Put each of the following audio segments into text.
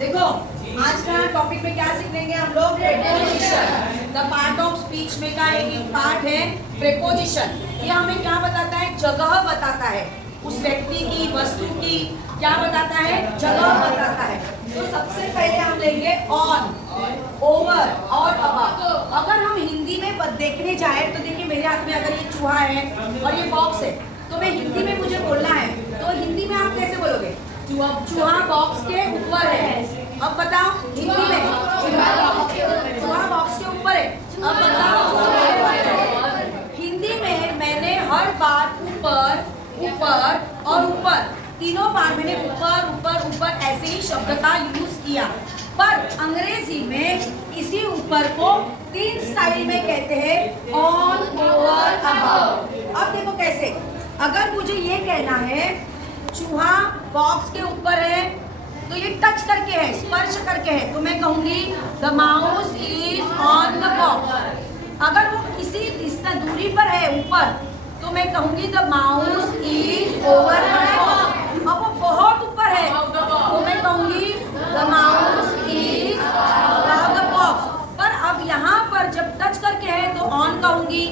देखो आज का टॉपिक में क्या सीखेंगे हम लोग, preposition. The part of speech में का एक पार्ट है प्रेपोजिशन। ये हमें क्या बताता है, जगह बताता है, उस व्यक्ति की, वस्तु की क्या बताता है, जगह बताता है। तो सबसे पहले हम लेंगे ऑन, ओवर और अबाउट। अगर हम हिंदी में देखने जाए तो देखिए मेरे हाथ में अगर ये चूहा है और ये बॉक्स है, तो मैं हिंदी में मुझे बोलना है, तो हिंदी में आप कैसे बोलोगे, चूहा बॉक्स के ऊपर है। अब बताओ हिंदी में, चूहा बॉक्स के ऊपर है। अब बताओ हिंदी में मैंने हर बार ऊपर, ऊपर और ऊपर, तीनों बार मैंने ऊपर ऊपर ऊपर ऐसे ही शब्द का यूज किया। पर अंग्रेजी में इसी ऊपर को तीन स्टाइल में कहते हैं, ऑन, ओवर, अबाउट। अब देखो कैसे, अगर मुझे ये कहना है चूहा बॉक्स के ऊपर है, तो ये टच करके है, स्पर्श करके है, तो मैं कहूंगी the mouse is on the box. अगर वो किसी दूरी पर है ऊपर, तो मैं कहूंगी the mouse is over the box. अब वो बहुत ऊपर है, तो मैं कहूंगी the mouse is above the box. पर अब यहाँ पर जब टच करके है तो ऑन कहूंगी,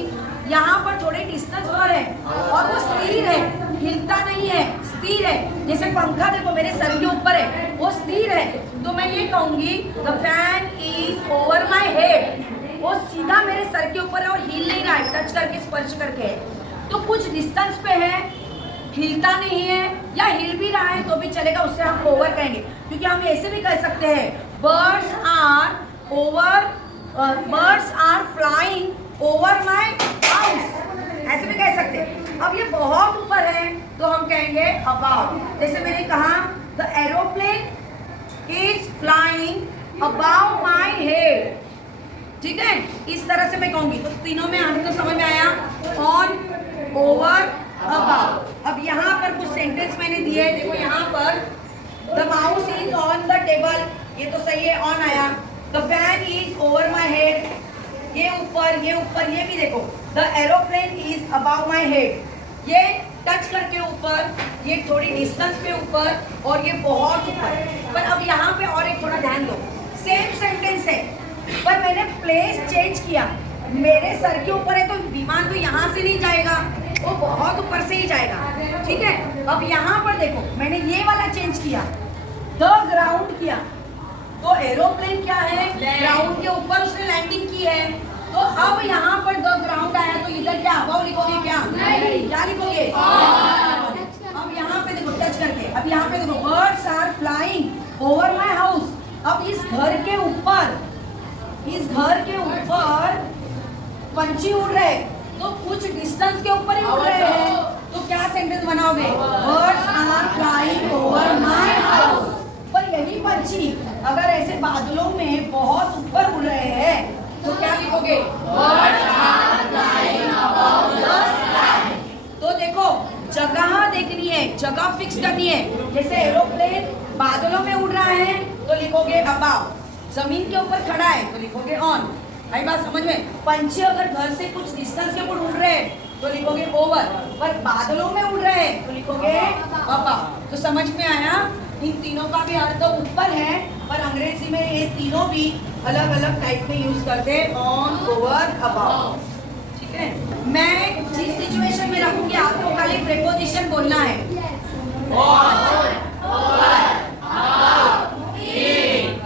यहाँ पर थोड़े डिस्टेंस पर है और वो स्थिर है, हिलता नहीं है, स्थिर है। जैसे पंखा देखो मेरे सर के ऊपर है, वो स्थिर है, तो मैं ये कहूंगी the fan is over my head. वो सीधा मेरे सर के ऊपर है और हिल नहीं रहा है, टच करके, स्पर्श करके है। तो कुछ डिस्टेंस पे है, हिलता नहीं है, या हिल भी रहा है तो भी चलेगा, उससे हम ओवर कहेंगे। क्योंकि हम ऐसे भी कह सकते हैं birds are over, birds are flying over my house, ऐसे भी कह सकते हैं। अब ये बहुत ऊपर है तो हम कहेंगे अबाउट। जैसे मैंने कहा the aeroplane is flying about my head, ठीक है, इस तरह से मैं कहूंगी। तो तीनों में आपको समझ में आया, ऑन, ओवर, अबाउट। अब यहाँ पर कुछ सेंटेंस मैंने दिए हैं, देखो यहाँ पर the mouse is on the table, ये तो सही है, ऑन आया। The fan is over my head, ये ऊपर, ये ऊपर, ये भी देखो। The aeroplane is about my head, ये टच करके ऊपर, ये थोड़ी डिस्टेंस पे ऊपर, और ये बहुत ऊपर। पर अब यहाँ पे और एक थोड़ा ध्यान दो, सेम सेंटेंस है पर मैंने प्लेस चेंज किया। मेरे सर के ऊपर है तो विमान तो यहाँ से नहीं जाएगा, वो बहुत ऊपर से ही जाएगा, ठीक है। अब यहाँ पर देखो मैंने ये वाला चेंज किया, द ग्राउंड किया, तो एरोप्लेन क्या है, ग्राउंड के ऊपर उसने लैंडिंग की है। तो अब यहाँ पर द ग्राउंड आया, तो इधर क्या अबाउट लिखोगे, क्या नहीं, क्या लिखोगे, अब यहाँ पे देखो टच करके, अब यहाँ पे देखो birds are flying over my house. अब इस घर के ऊपर, इस घर के ऊपर पंछी उड़ रहे, तो कुछ डिस्टेंस के ऊपर ही उड़ रहे हैं, तो क्या सेंटेंस बनाओगे, birds are flying over my house. पर यही पंछी अगर ऐसे बादलों में बहुत ऊपर उड़ रहे हैं, तो क्या लिखोगे, birds are flying above the sky. तो देखो जगह देखनी है, जगह फिक्स करनी है। जैसे एरोप्लेन बादलों में उड़ रहा है तो लिखोगे अबाउट, जमीन के ऊपर खड़ा है तो लिखोगे ऑन। आई बात समझ में। पंछी अगर घर से कुछ डिस्टेंस के ऊपर उड़ रहे हैं तो लिखोगे ओवर, पर बादलों में उड़ रहे हैं तो लिखोगे अबाउट। तो समझ में आया, इन तीनों का भी अर्थ ऊपर है, पर अंग्रेजी में ये तीनों भी अलग अलग टाइप में यूज करते हैं, ऑन, ओवर, अबाउट, ठीक है। मैं जिस सिचुएशन में रखूंगी आपको खाली प्रेपोजिशन बोलना है, on, over, about, in,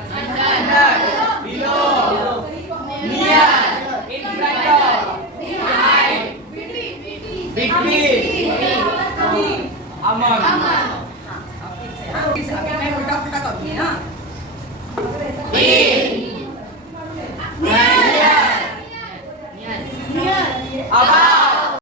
under, below, near, in front of, behind, between, among. मैं उल्टा पुल्टा करूंगी ना।